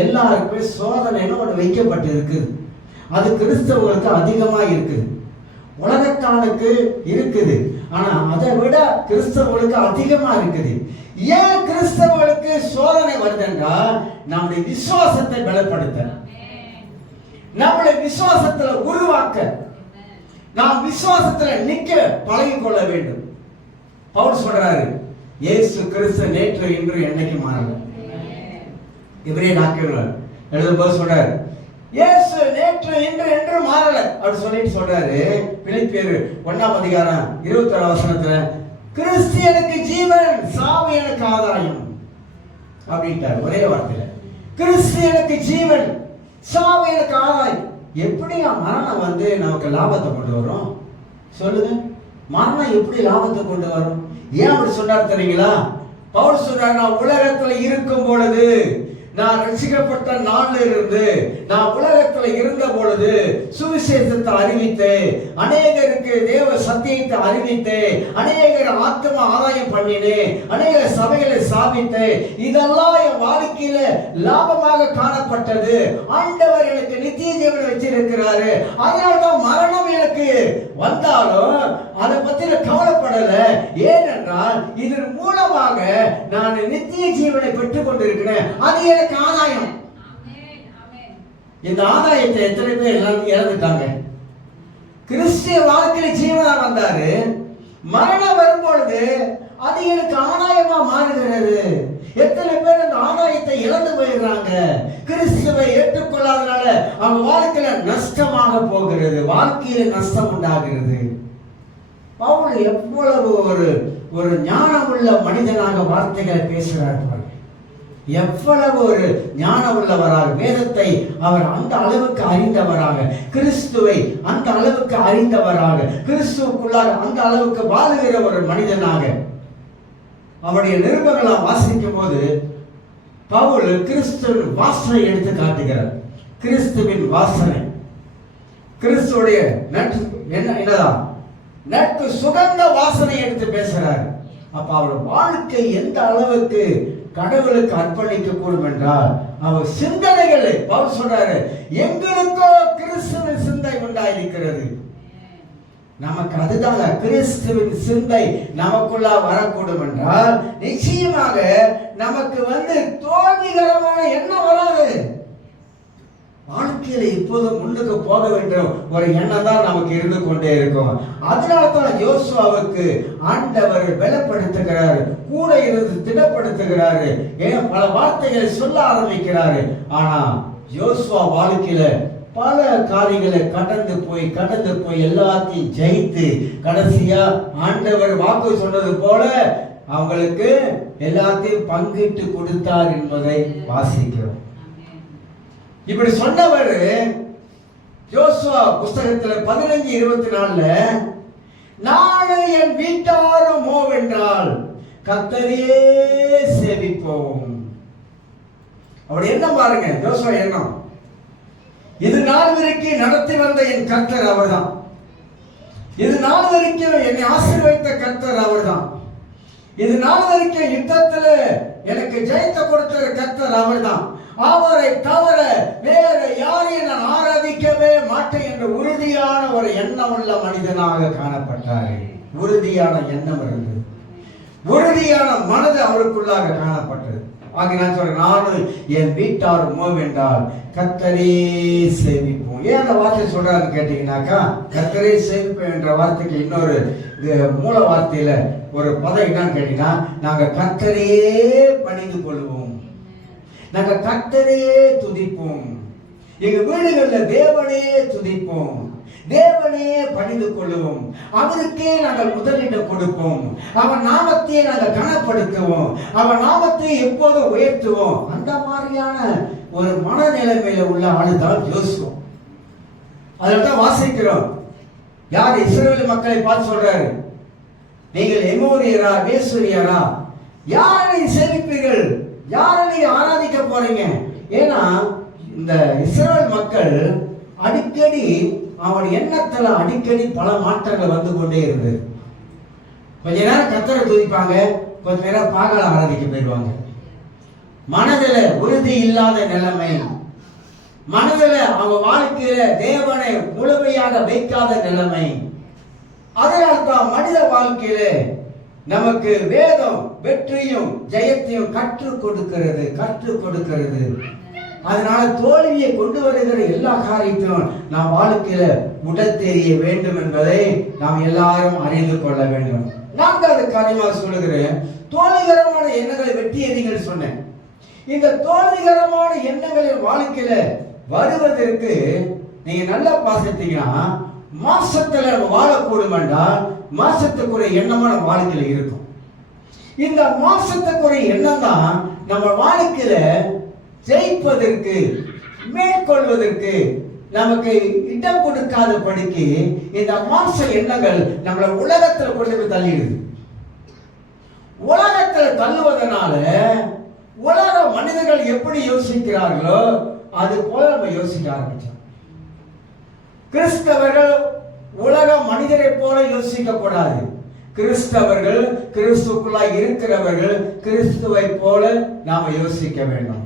எல்லாருக்குமே சோதனைன்னு ஒன்று வைக்கப்பட்டு இருக்குது. அது கிறிஸ்தவர்களுக்கு அதிகமாக இருக்குது, உலகத்தானுக்கு இருக்குது, ஆனா அதை விட கிறிஸ்தவர்களுக்கு அதிகமா இருக்குது. ஏன் கிறிஸ்தவர்களுக்கு சோதனை வருதுன்னா நம்முடைய விசுவாசத்தை பலப்படுத்த, நம்முடைய விசுவாசத்துல உருவாக்க, நாம் விசுவாசத்துல நிக்க பழகிக் கொள்ள வேண்டும். பவுல் சொல்றாரு, இயேசு கிறிஸ்து நேற்று இன்று என்னைக்கு மாறல. இவரே டாக்டர் எழுதும்போது சொல்றாரு, இயேசு நேற்று இன்று என்று மாறல அப்படி சொல்லிட்டு சொல்றாரு. பிலிப்பியர் 1ஆம் அதிகாரம் 21ஆம் வசனத்துல, கிறிஸ்து எனக்கு ஜீவன், சாவு எனக்கு ஆதாயம் அப்படின்ட்டார். ஒரே வார்த்தையில கிறிஸ்து எனக்கு ஜீவன், சாவு எனக்கு ஆதாயம். எப்படி மரணம் வந்து நமக்கு லாபத்தை கொண்டு வரும் சொல்லுங்க? மரணம் எப்படி லாபத்தை கொண்டு வரும்? ஏன் அப்படி சொன்னார் தெரியுங்களா? பவுல் சொல்றார், நான் உலகத்துல இருக்கும் பொழுது, நான் ரட்சிக்கப்பட்ட நாள்ல இருந்து, நான் உலகத்துல இருந்த பொழுது சுவிசேஷத்தை அறிவித்தேன், அநேகருக்கு தேவ சத்தியத்தை அறிவித்தேன், அநேகர் ஆத்ம ஆதாயம் பண்ணினேன், அநேக சபைகளை சாதித்தேன். இதெல்லாம் என் வாழ்க்கையில லாபமாக காணப்பட்டது. ஆண்டவர் எனக்கு நித்திய ஜீவனை வச்சிருக்கிறாரு. அதனால்தான் மரணம் எனக்கு வந்தாலும் அதை பத்தி கவலைப்படல. ஏனென்றால் இதன் மூலமாக நான் நித்திய ஜீவனை பெற்றுக் கொண்டிருக்கிறேன். அது எனக்கு ஆதாயம். இந்த ஆதாயத்தை எத்தனை பேர் இழந்துட்டாங்க? கிறிஸ்திய வாழ்க்கையில ஜீவனா வந்தாரு, மரணம் வரும்பொழுது அது எனக்கு ஆதாயமா மாறுகிறது. எத்தனை பேர் அந்த ஆதாயத்தை இழந்து போயிடுறாங்க? கிறிஸ்துவை ஏற்றுக்கொள்ளாதனால அவங்க வாழ்க்கையில நஷ்டமாக போகிறது, வாழ்க்கையில நஷ்டம் உண்டாகிறது. பவுல் எவ்வளவு ஒரு ஞானமுள்ள மனிதனாக வார்த்தைகளை பேசுகிறார்கள். எவ்வளவு ஒரு ஞானம் உள்ளவராக, வேதத்தை அவர் அந்த அளவுக்கு அறிந்தவராக, கிறிஸ்துவை அந்த அளவுக்கு அறிந்தவராக, கிறிஸ்துவுக்குள்ளாக அந்த அளவுக்கு வாழுகிற ஒரு மனிதனாக அவருடைய நிருபங்களை வாசிக்கும் போது பவுல் கிறிஸ்துவின் வாசனை எடுத்து காட்டுகிறார். கிறிஸ்துவின் வாசனை, கிறிஸ்துடைய என்னதான் நட்பு சுகந்த வாசனை எடுத்து பேசுறார். அப்ப அவர் வாழ்க்கை எந்த அளவுக்கு கடவுளுக்கு அர்ப்பணிக்க கூடும் என்றால், அவர் சிந்தனைகளை பவுல் சொல்றாரு, எங்களுக்கோ கிறிஸ்துவின் சிந்தை உண்டாயிருக்கிறது. நமக்கு அதுதான் கிறிஸ்துவின் சிந்தை நமக்குள்ள வரக்கூடும் என்றால் நிச்சயமாக நமக்கு தோல்விகரமான எண்ணம் வராது. வாழ்க்கையில இப்போதும் முன்னுக்கு போக வேண்டும் ஒரு எண்ணம் தான் நமக்கு இருந்து கொண்டே இருக்கும். அதனால தான் யோசுவாவுக்கு ஆண்டவர் பலப்படுத்துகிறாரு, கூட இருந்து திடப்படுத்துகிறாரு, ஏன் பல வார்த்தைகளை சொல்ல ஆரம்பிக்கிறாரு. ஆனா யோசுவா வாழ்க்கையில பல காரியங்களை கடந்து போய் எல்லாத்தையும் ஜெயித்து கடைசியா ஆண்டவர் வாக்கு சொன்னது போல அவங்களுக்கு எல்லாத்தையும் பங்கிட்டு கொடுத்தார் என்பதை வாசிக்கிறோம். இப்படி சொன்னவர் யோசுவா புஸ்தகத்துல 15:24 நானும் என் வீட்டாரும் மோவென்றால் கர்த்தரையே சேவிப்போம். அப்படி என்ன பாருங்க யோசுவா எண்ணம். இது நாள் வரைக்கும் நடத்தி வந்த என் கர்த்தர் அவர்தான். இது நாள் வரைக்கும் என்னை ஆசீர்வதித்த கர்த்தர் அவர்தான். இது நாள் வரைக்கும் யுத்தத்துல எனக்கு ஜெயித்த கொடுத்த கர்த்தர் அவர்தான். அவரை தவிர வேற யாரையும் நான் ஆராதிக்கவே மாட்டேன் என்ற உறுதியான ஒரு எண்ணம் உள்ள மனிதனாக காணப்பட்டார். உறுதியான எண்ணம் இருந்தது, உறுதியான மனது அவருக்குள்ளாக காணப்பட்டது. ஆக நான் சொல்றேன், நானும் என் வீட்டார் மோவென்றால் கர்த்தரே சேவிப்போம். ஏன் அந்த வார்த்தை சொல்றாருன்னு கேட்டீங்கன்னாக்கா, கர்த்தரே சேவிப்போம் என்ற வார்த்தைக்கு இன்னொரு மூல வார்த்தையில ஒரு பதம் என்னன்னு கேட்டீங்கன்னா, நாங்க கர்த்தரையே பணிந்து கொள்வோம், நாங்க கர்த்தரையே துதிப்போம், எங்க வீடுகள்ல தேவனையே துதிப்போம், தேவனே பணிந்து கொள்வோம், அவருக்கே நாங்கள் முதலிடம் கொடுப்போம், அவன் நாமத்தையே நாங்கள் கனப்படுத்துவோம், அவன் நாமத்தை எப்போதும் உயர்த்துவோம். அந்த மாதிரியான ஒரு மனநிலைமையில உள்ள ஆளுதான் யோசுவா. அதனால்தான் வாசிக்கிறோம், யார் இஸ்ரவேல் மக்களை பார்த்து சொல்றாரு, நீங்கள் எமோரியரா வேசுரியரா, யாரை சேவிப்பீர்கள், யாரை நீங்க ஆராதிக்க போறீங்க? ஏன்னா இந்த இஸ்ரவேல் மக்கள் அடிக்கடி அவன் எண்ணத்துல அடிக்கடி பல மாற்றங்கள் வந்து கொண்டே இருந்தது. கொஞ்ச நேரம் கர்த்தரை துதிப்பாங்க, கொஞ்ச நேரம் பாகால ஆராதிக்க போயிடுவாங்க. மனதில உறுதி இல்லாத நிலைமை, மனதில அவங்க வாழ்க்கையில தேவனை முழுமையாக வைக்காத நிலைமை. அதனால்தான் மனித வாழ்க்கையில நமக்கு வேதம் வெற்றியும் ஜெயத்தையும் கற்றுக் கொடுக்கிறது. அதனால தோல்வியை கொண்டு வருகிற எல்லா காரியத்திலும் நாம் வாழ்க்கையில உடல் தெரிய வேண்டும் என்பதை நாம் எல்லாரும் அறிந்து கொள்ள வேண்டும். நான்காவது காரியமாக சொல்லுகிறேன், தோல்விகரமான எண்ணங்களை வெற்றி எறிங்கள் சொன்னேன். இந்த தோல்விகரமான எண்ணங்களின் வாழ்க்கையில வருவதற்கு நீங்க நல்லா பாசித்தீங்கன்னா, மாசத்துல வாழக்கூடும் என்றால் மாசத்துக்குரிய எண்ணமான வாழ்க்கையில இருக்கும். இந்த மாசத்துக்குரிய எண்ணம் தான் நம்ம வாழ்க்கையில ஜெயிப்பதற்கு மேற்கொள்வதற்கு நமக்கு இடம் கொடுக்காத படிக்கு இந்த மாச எண்ணங்கள் நம்மளை உலகத்தில் கொண்டு போய் தள்ளிடுது. உலகத்தில் தள்ளுவதனால உலக மனிதர்கள் எப்படி யோசிக்கிறார்களோ அது போல நம்ம யோசிக்க ஆரம்பிச்சோம். கிறிஸ்தவர்கள் உலக மனிதரை போல யோசிக்க கூடாது. கிறிஸ்தவர்கள், கிறிஸ்துக்குள்ளாய் இருக்கிறவர்கள் கிறிஸ்துவை போல நாம யோசிக்க வேண்டும்.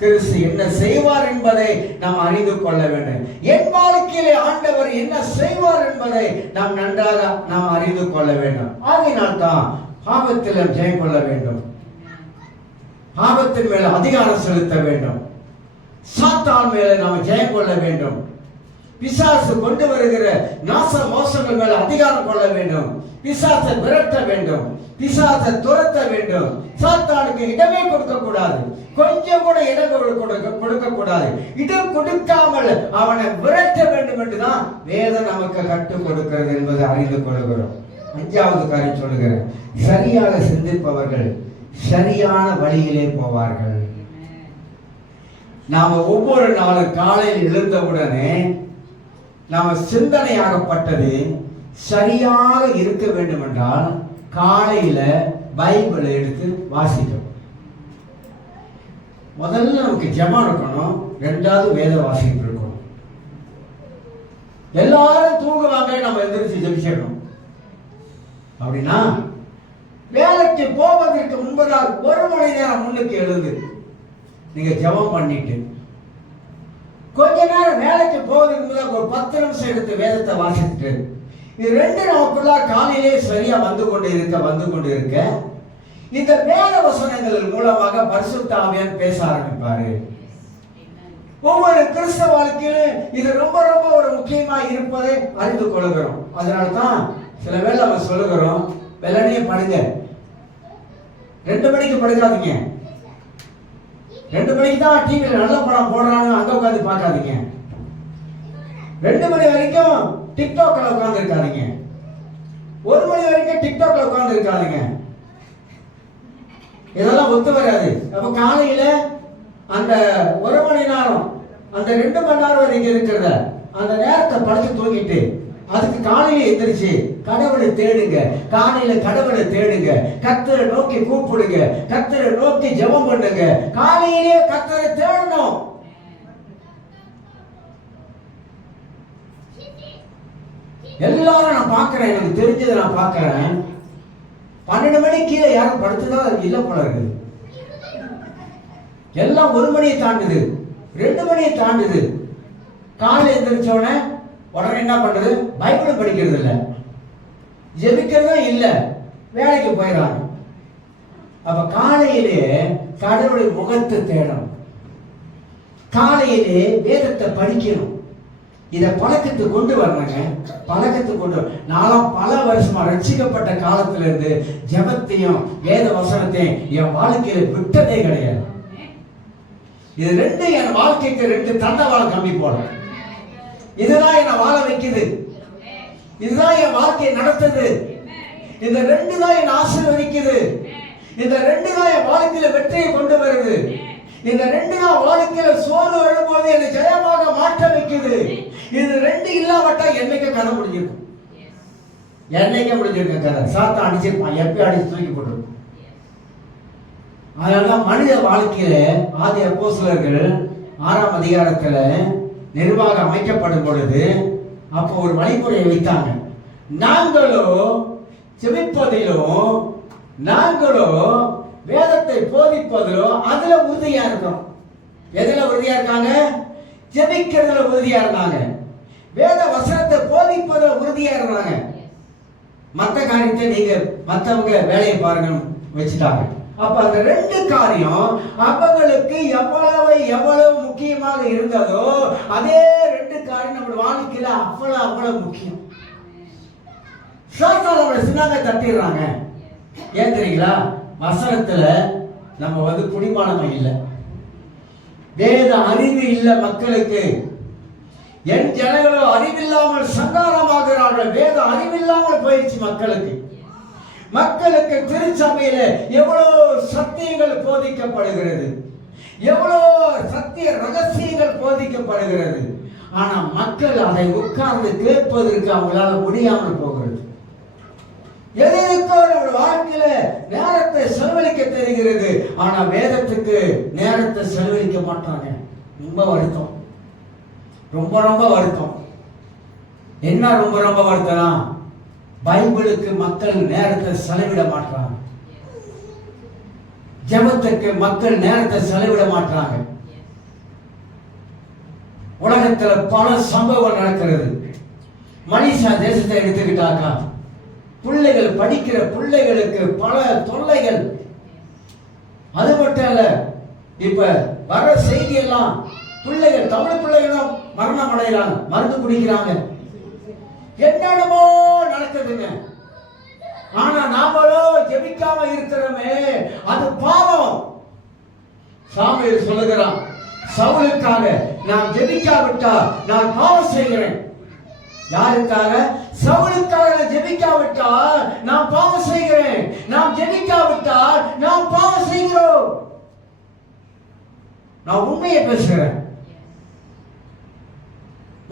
கிறிஸ்து என்ன செய்வார் என்பதை நாம் அறிந்து கொள்ள வேண்டும். என் வாழ்க்கையிலே ஆண்டவர் என்ன செய்வார் என்பதை நாம் நன்றாக நாம் அறிந்து கொள்ள வேண்டும். ஆகையினால் தான் பாவத்தில் ஜெயம் கொள்ள வேண்டும், பாவத்தின் மேல அதிகாரம் செலுத்த வேண்டும், சாத்தான் மேல நாம் ஜெயம் கொள்ள வேண்டும், பிசாசு கொண்டு வருகிற நாச மோசங்கள் மேல அதிகாரம் கொள்ள வேண்டும், பிசாசை விரட்ட வேண்டும், பிசாசை துரத்த வேண்டும், சாத்தானுக்கு இடமே கொடுக்க கூடாது, கொஞ்சம் கூட இடம் கொடுக்க கூடாது. இடம் கொடுக்காமல் அவனை விரட்ட வேண்டும் என்றுதான் வேதம் நமக்கு கற்றுக் கொடுக்கிறது என்பதை அறிந்து கொள்கிறோம். அஞ்சாவது காரியம் சொல்லுகிறேன், சரியாக சிந்திப்பவர்கள் சரியான வழியிலே போவார்கள். நாம ஒவ்வொரு நாளும் காலையில் எழுந்தவுடனே நாம சிந்தனையாகப்பட்டது சரியாக இருக்க வேண்டும் என்றால் காலையில பைபிளை எடுத்து வாசிக்கணும். முதல்ல நமக்கு ஜெபம் இருக்கணும், ரெண்டாவது வேத வாசிப்பு இருக்கணும். எல்லாரும் தூங்குவாங்க, நம்ம எந்திரிச்சு ஜெபிச்சிடணும். அப்படின்னா வேலைக்கு போவதற்கு முன்பதாக 1 மணி நேரம் முன்னுக்கு எழுந்து நீங்க ஜெபம் பண்ணிட்டு கொஞ்ச நேரம் வேலைக்கு போவதற்கு முன்பதாக ஒரு 10 நிமிஷம் எடுத்து வேதத்தை வாசிட்டு, இது 2 நமக்குள்ள காலையிலே சரியா வந்து கொண்டு இருக்க இந்த வேத வசனங்கள் மூலமாக பரிசுத்த ஆவியானவர் பேச ஆரம்பிப்பாரு. ஒவ்வொரு கிறிஸ்தவ வாழ்க்கையிலும் இது ரொம்ப ரொம்ப ஒரு முக்கியமா இருப்பதை அறிந்து கொள்கிறோம். அதனால்தான் சில வேளை நம்ம சொல்லுகிறோம், வெள்ளனே படுங்க, 2 மணிக்கு படுக்காதீங்க, 2 மணிக்கு தான் டிவியில் நல்ல படம் போடுறான்னு அங்க உட்காந்து பார்க்காதீங்க, 2 மணி வரைக்கும் டிக்டாக்ல உட்கார்ந்து இருக்காதீங்க, 1 மணி வரைக்கும் டிக்டாக்ல உட்கார்ந்து இருக்காதீங்க. இதெல்லாம் ஒத்து வராது. அப்ப காலையில அந்த 1 மணி நேரம், அந்த 2 மணி நேரம் வரைக்கும் இருக்கிறத அந்த நேரத்தை படிச்சு தூங்கிட்டு அதுக்கு காலையில எந்திரிச்சு கடவுளை தேடுங்க. காலையில கடவுளை தேடுங்க, கர்த்தரை நோக்கி கூப்பிடுங்க, கர்த்தரை நோக்கி ஜெபம் பண்ணுங்க. காலையிலே கர்த்தரை தேடணும். எல்லாரும் நான் பார்க்கிறேன், எனக்கு தெரிஞ்சதை நான் பார்க்கிறேன், 12 மணி கீழே யாரும் படுத்துதான் இல்ல போல இருக்குது. எல்லாம் 1 மணியை தாண்டுது, 2 மணியை தாண்டுது. காலையில் எழுந்திரிச்சோடனே உடனே என்ன பண்றது? பைபிள் படிக்கிறது இல்லை, ஜெபிக்கிறதும் இல்லை, வேலைக்கு போயிடறாங்க. அப்ப காலையிலே கடவுளுடைய முகத்தை தேடணும், காலையிலே வேதத்தை படிக்கணும். இதை பழக்கத்துக்கு கொண்டு வரணுங்க, பழக்கத்துக்கு கொண்டு வர. நானும் பல வருஷமா ரட்சிக்கப்பட்ட காலத்துல இருந்து ஜெபத்தையும் வேத வசனத்தையும் என் வாழ்க்கையில விட்டதே கிடையாது. இது 2 என் வாழ்க்கைக்கு 2 தண்டவாளம் கம்மி போல. இதுதான் என்ன வாழ வைக்குது, இதுதான் என் வாழ்க்கையை நடத்துது. இந்த 2 தான் என் ஆசீர்வதிக்குது, இந்த 2 தான் என் வாழ்க்கையில வெற்றியை கொண்டு வருது. இந்த 2 தான் வாழ்க்கையில சோறு வரும்போது என்னை ஜெயமாக மாற்ற வைக்குது. இது 2 இல்லாமட்டா என்னைக்கு கதை முடிஞ்சிருக்கும், என்னைக்கு முடிஞ்சிருக்க கதை. சாத்தான் அடிச்சிருப்பான், எப்பயும் அடிச்சு தூக்கி போட்டுருக்கும். அதனாலதான் மனித வாழ்க்கையில ஆதி அப்போஸ்தலர்கள் 6ஆம் அதிகாரத்துல நிர்வாகம் அமைக்கப்படும் பொழுது அப்போ ஒரு வழிமுறையை வைத்தாங்க. நாங்களோ ஜெபிப்பதிலும் நாங்களோ வேதத்தை போதிப்பதிலோ அதுல உறுதியா இருக்கணும். எதுல உறுதியா இருக்காங்க? ஜெபிக்கிறதுல உறுதியா இருந்தாங்க, வேத வசனத்தை போதிப்பதுல உறுதியா இருந்தாங்க. மற்ற காரியத்தை நீங்க மற்றவங்க வேலையை பாருங்க வச்சுட்டாங்க. அப்ப அந்த 2 காரியம் அவங்களுக்கு எவ்வளவு முக்கியமாக இருந்ததோ அதே 2 காரியம் நம்ம வாழ்க்கையில அவ்வளவு முக்கியம். சாத்தான சின்னாங்க தட்டிடுறாங்க. ஏன் தெரியுங்களா? வசனத்துல நம்ம குடிமானமா இல்லை, வேத அறிவு இல்லை மக்களுக்கு. என் ஜனங்களோ அறிவில்லாமல் சங்காரமாகிறார்கள். வேத அறிவில்லாமல் போயிடுச்சு மக்களுக்கு. மக்களுக்கு திருச்சபையில எவ்வளவு சத்தியங்கள் போதிக்கப்படுகிறது, எவ்வளவு சத்திய ரகசியங்கள் போதிக்கப்படுகிறது. ஆனா மக்கள் அதை உட்கார்ந்து கேட்பதற்கு அவங்களால முடியாமல் போகிறது. எதற்கோ நம்ம வாழ்க்கையில நேரத்தை செலவழிக்க தெரிகிறது, ஆனா வேதத்துக்கு நேரத்தை செலவழிக்க மாட்டாங்க. ரொம்ப வருத்தம், ரொம்ப வருத்தம். என்ன ரொம்ப வருத்தம்? பைபிளுக்கு மக்கள் நேரத்தை செலவிட மாட்டாங்க, ஜெபத்துக்கு மக்கள் நேரத்தை செலவிட மாட்டாங்க. உலகத்துல பல சம்பவங்கள் நடக்கிறது. மலேசியா தேசத்தை எடுத்துக்கிட்டாக்கா பிள்ளைகள் படிக்கிற பிள்ளைகளுக்கு பல தொல்லைகள். அது மட்டும் இல்ல, இப்ப வர செய்தி எல்லாம் பிள்ளைகள், தமிழ் பிள்ளைகளும் மரணம் அடைகிறாங்க, மருந்து குடிக்கிறாங்க, என்னென்னமோ நடக்குதுங்க. ஆனா நாமளோ ஜெபிக்காம இருக்கிறோமே, அது பாவம். சாமுவேல் சொல்லுகிறான், சவுலுக்காக நான் ஜெபிக்காவிட்டா நான் பாவம் செய்கிறேன். யாருக்காக? சவுலுக்காக ஜெபிக்காவிட்டால் நாம் பாவம் செய்கிறேன், நாம் ஜெபிக்காவிட்டால் நாம் பாவம் செய்கிறோம். நான் உண்மையை பேசுகிறேன்.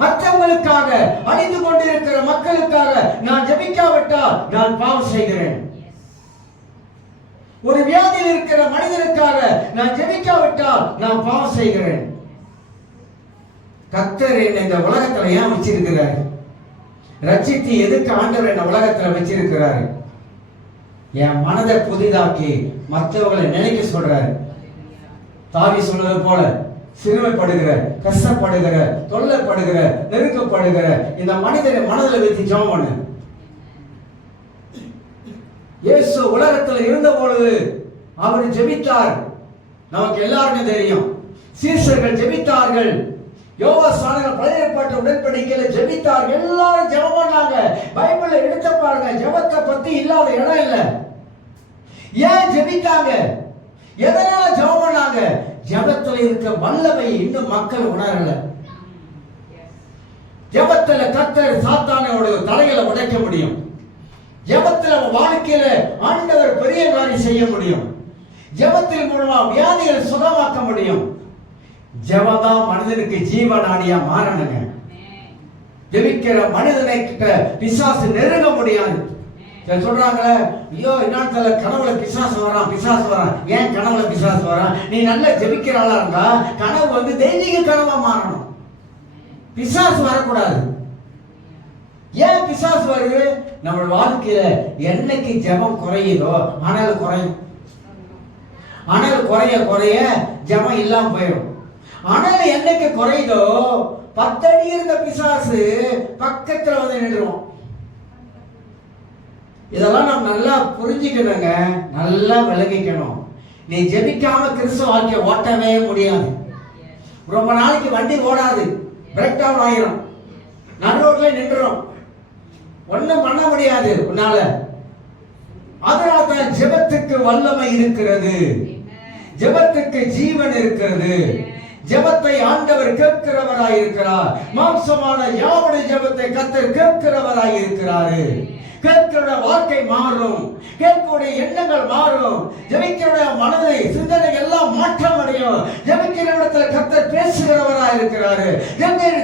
மற்றவங்களுக்காக, அழிந்து கொண்டிருக்கிற மக்களுக்காக நான் ஜெபிக்காவிட்டால் நான் பாவம் செய்கிறேன். ஒரு வியாதியில் இருக்கிற மனிதனுக்காக நான் ஜெபிக்காவிட்டால் நான் பாவம் செய்கிறேன். கர்த்தர் என்னை இந்த உலகத்துல ஏன் வச்சிருக்கிறார்? ரட்சித்து எதுக்கு ஆண்டவர் என்ன உலகத்துல வச்சிருக்கிறார்? என் மனதை புதிதாக்கி மற்றவர்களை நினைக்க சொல்றாரு. தாவி சொன்னது போல சிறுமைப்படுகிற, கஷ்டப்படுகிற, தொல்லைப்படுகிற, நெருக்கப்படுகிற இந்த மனிதனை மனதில் வைத்து ஜெபம் பண்ணு. இயேசு உலகத்தில் இருந்த பொழுது அவர் ஜெபித்தார். நமக்கு எல்லாருமே தெரியும். சீஷர்கள் ஜெபித்தார்கள். யோவான் பழைய ஏற்பாட்டு உடன்படிக்கையில ஜெபித்தார்கள். எல்லாரும் ஜெபம் பண்ணாங்க. பைபிளை எடுத்து பாருங்க, ஜெபத்தை பத்தி இல்லாத இடம் இல்லை. ஏன் ஜெபித்தாங்க? எதனால ஜெபம் பண்ணாங்க? ஜெபத்துல இருக்க வல்லமை இன்னும் மக்கள் உணரல. ஜெபத்துல கர்த்தர் சாத்தானோட தலைகளை உடைக்க முடியும். ஜெபத்துல வாழ்க்கையில ஆண்டவர் பெரிய காரியம் செய்ய முடியும். ஜெபத்தின் மூலமா வியாதிகளை சுகமாக்க முடியும். ஜெபம் மனிதனுக்கு ஜீவனாடியா மாறணுங்க. ஜெபிக்கிற மனிதனை கிட்ட பிசாசு நெருங்க முடியாது. சொல்றாங்க, ஐயோ இன்னால கனவுல பிசாசு வரான். ஏன் கனவுல பிசாசு வரான்? நீ நல்ல ஜெபிக்கிற ஆளா இருந்தா கனவு தெய்வீக கனவா மாறணும். பிசாசு வரக்கூடாது. ஏன் பிசாசு வருது? நம்ம வாழ்க்கையில என்னைக்கு ஜெபம் குறையுதோ அனல் குறையும். அனல் குறைய குறைய ஜெபம் இல்லாம போயிடும். அனல் என்னைக்கு குறையுதோ 10 அடி இருந்த பிசாசு பக்கத்துல நின்றுவோம். இதெல்லாம் நாம் நல்லா புரிஞ்சுக்கணுங்க, நல்லா விளங்கிக்கணும். நீ ஜெபிக்காம கிறிஸ்துவ வாழ்க்கையை ஓட்டவே முடியாது. ரொம்ப நாளைக்கு வண்டி ஓடாது, பிரேக் டவுன் ஆயிரும், நடு ரோட்ல நின்றுரும், ஒன்னும் பண்ண முடியாது உன்னால. அதனால தான் ஜெபத்துக்கு வல்லமை இருக்கிறது, ஜெபத்துக்கு ஜீவன் இருக்கிறது. ஜெபத்தை ஆண்டவர் கேட்கிறவராய் இருக்கிறார். மாம்சமான யாவுடைய ஜெபத்தை கர்த்தர் கேட்கிறவராய் இருக்கிறாரு. கேட்கிற வாழ்க்கை மாறும், கேட்கக்கூடிய எண்ணங்கள் மாறும், ஜெபிக்கிற மனதை சிந்தனை எல்லாம் மாற்றம் அடையும். ஜெபிக்கிற இடத்துல கர்த்தர் பேசுகிறவராய் இருக்கிறாரு.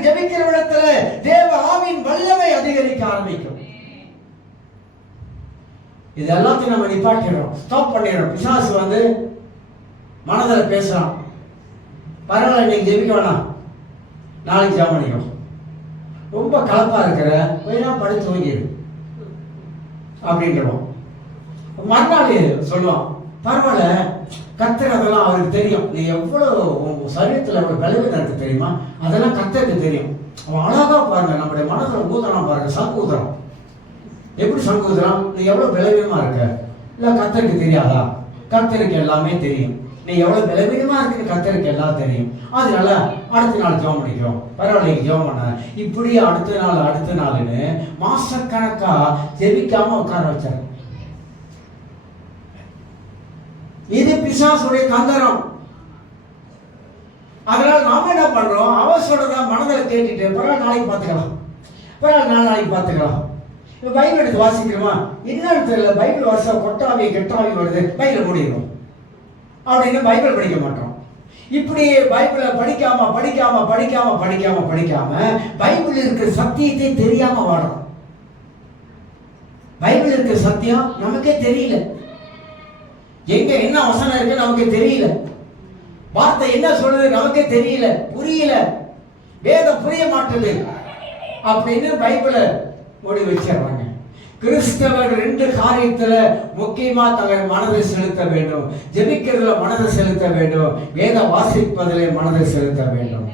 ஜெபிக்கிற இடத்துல தேவ ஆவியின் வல்லமை அதிகரிக்க ஆரம்பிக்கும். இது எல்லாத்தையும் நம்ம நிப்பாட்டிடுறோம், ஸ்டாப் பண்ணிடுறோம். பிசாசு மனதில் பேசுறான், பரவாயில்ல இன்னைக்கு ஜெபிக்க வேணாம், நாளைக்கு ஜெபம் பண்ணிக்கணும், ரொம்ப கலப்பா இருக்கிற கொஞ்ச நாள் படுத்து தூங்கிடு அப்படின்றோம். மறுநாள் சொல்லுவான், பரவாயில்ல கர்த்தர் அதெல்லாம் அவருக்கு தெரியும், நீ எவ்வளவு உன் சரீரத்தில் எவ்வளவு பலவீனம் இருக்கு தெரியுமா, அதெல்லாம் கர்த்தருக்கு தெரியும். அவன் அழகா பாருங்க, நம்முடைய மனசுல ஊதுறான் பாருங்க, சங்கு ஊதுறான். எப்படி சங்கு ஊதுறான்? நீ எவ்வளவு பலவீனமா இருக்க, இல்ல கர்த்தருக்கு தெரியாதா? கர்த்தருக்கு எல்லாமே தெரியும். நீ எவ்வளவு பலவீனமா இருக்குன்னு கர்த்தருக்கு எல்லாம் தெரியும். அதனால அடுத்த நாள் ஜெபம் பண்ணிக்கிறோம், பரவாயில்ல ஜெபம் பண்ண, இப்படி அடுத்த நாள்னு மாசக்கணக்கா ஜெபிக்காம உட்கார வச்சாரு. இது பிசாசுடைய தந்திரம். அதனால நாம என்ன பண்றோம், அவன் சொல்றதா மனதில் கேட்டுட்டு பரவாயில்ல நாளைக்கு பார்த்துக்கலாம், பரவாயில்ல நாளைக்கு பார்த்துக்கலாம். இப்போ பைபிள் எடுத்து வாசிக்கிறோமா, என்னன்னு தெரியல, பைபிள் வாசா கொட்டாவி கெட்டாவி வருது, பைபிள் முடியும் அப்படின்னு பைபிள் படிக்க மாட்டோம். இப்படி பைபிளை படிக்காம பைபிள் இருக்கிற சத்தியத்தை தெரியாம வாழும். பைபிள் இருக்கிற சத்தியம் நமக்கே தெரியல, எங்க என்ன வசனம் இருக்கு நமக்கு தெரியல, வார்த்தை என்ன சொல்லுது நமக்கே தெரியல, புரியல, வேதம் புரிய மாட்டது அப்படின்னு பைபிளை மூடி வச்சிடறாங்க. கிறிஸ்தவர் 2 காரியத்துல முக்கியமா தங்கள் மனதை செலுத்த வேண்டும். ஜெபிக்கிறதுல மனதை செலுத்த வேண்டும், வேத வாசிப்பதிலே மனதை செலுத்த வேண்டும்.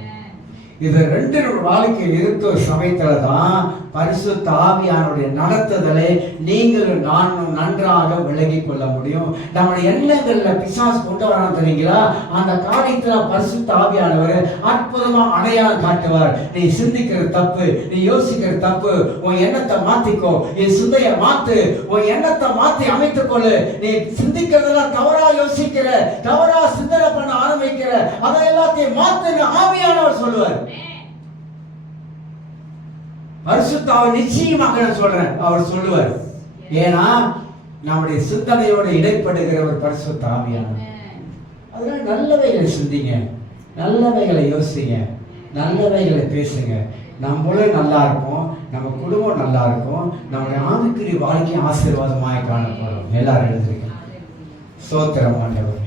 இது 2 வாழ்க்கையில் இருக்க சமயத்துல தான் பரிசுத்த ஆவியானுடைய நடத்துதலை நீங்களும் நானும் நன்றாக விலகி கொள்ள முடியும். நம்முடைய எண்ணங்கள்ல பிசாசு கொண்டு வரான்னு தெரியுங்களா, அந்த காரியத்துல பரிசுத்த ஆவியானவர் அற்புதமா அடையாளம் காட்டுவார். நீ சிந்திக்கிற தப்பு, நீ யோசிக்கிற தப்பு, உன் எண்ணத்தை மாத்திக்கோ, நீ சிந்தைய மாத்து, உன் எண்ணத்தை மாத்தி அமைத்துக் கொள்ளு. நீ சிந்திக்கிறதெல்லாம் தவறா யோசிக்கிற, தவறா சிந்தனை பண்ண ஆரம்பிக்கிற, அதை எல்லாத்தையும் மாத்துன்னு ஆவியானவர் சொல்லுவார். பரிசுத்த அவர் நிச்சயமாக நான் சொல்றேன், அவர் சொல்லுவார். ஏன்னா நம்முடைய சிந்தனையோடு இடைப்படுகிற ஒரு பரிசுத்த ஆவியானவர். அதனால நல்லவைகளை சிந்திங்க, நல்லவைகளை யோசிங்க, நல்லவைகளை பேசுங்க. நம்மளும் நல்லா இருப்போம், நம்ம குடும்பம் நல்லா இருக்கும், நம்முடைய ஆவிக்குரிய வாழ்க்கை ஆசீர்வாதமாய் காணப்படும். எல்லாரும் எழுதுறீங்க. ஸ்தோத்திரம் ஆண்டவரே.